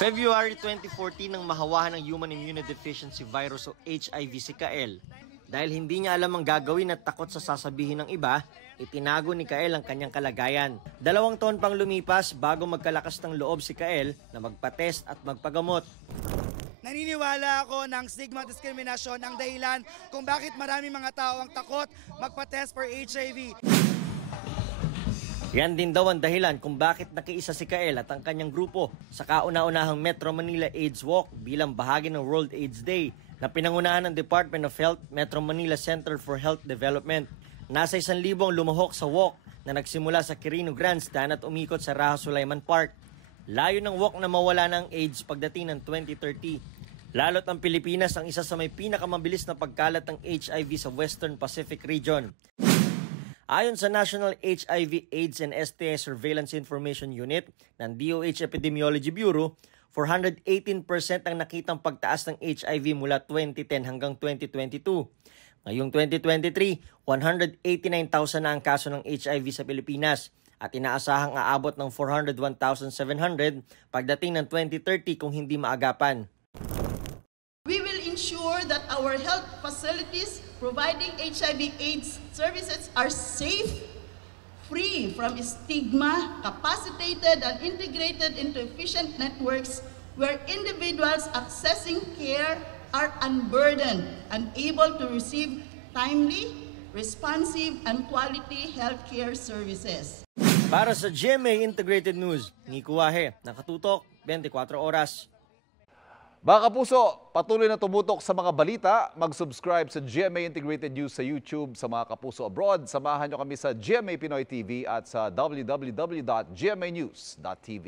February 2014 nang mahawahan ng Human Immunodeficiency Virus o HIV si Kael. Dahil hindi niya alam ang gagawin at takot sa sasabihin ng iba, itinago ni Kael ang kanyang kalagayan. 2 taon pang lumipas bago magkalakas ng loob si Kael na magpa-test at magpagamot. Naniniwala ako ng stigma at diskriminasyon ang dahilan kung bakit maraming mga tao ang takot magpa-test for HIV. Yan din daw ang dahilan kung bakit nakiisa si Kael at ang kanyang grupo sa kauna-unahang Metro Manila AIDS Walk bilang bahagi ng World AIDS Day na pinangunahan ng Department of Health, Metro Manila Center for Health Development. Nasa 1,000 ang lumahok sa walk na nagsimula sa Quirino Grandstand at umikot sa Raha Sulaiman Park. Layo ng walk na mawala ng AIDS pagdating ng 2030. Lalo't ang Pilipinas ang isa sa may pinakamabilis na pagkalat ng HIV sa Western Pacific region. Ayon sa National HIV, AIDS and STI Surveillance Information Unit ng DOH Epidemiology Bureau, 418% ang nakitang pagtaas ng HIV mula 2010 hanggang 2022. Ngayong 2023, 189,000 na ang kaso ng HIV sa Pilipinas at inaasahang aabot ng 401,700 pagdating ng 2030 kung hindi maagapan. We will ensure that our health facilities providing HIV/AIDS services are safe, free from stigma, capacitated and integrated into efficient networks where individuals accessing care are unburdened and able to receive timely, responsive and quality healthcare services. Para sa GMA Integrated News, Nico Wahe, Nakatutok, 24 Oras. Mga kapuso, patuloy na tumutok sa mga balita. Mag-subscribe sa GMA Integrated News sa YouTube. Sa mga kapuso abroad, samahan nyo kami sa GMA Pinoy TV at sa www.gmanews.tv.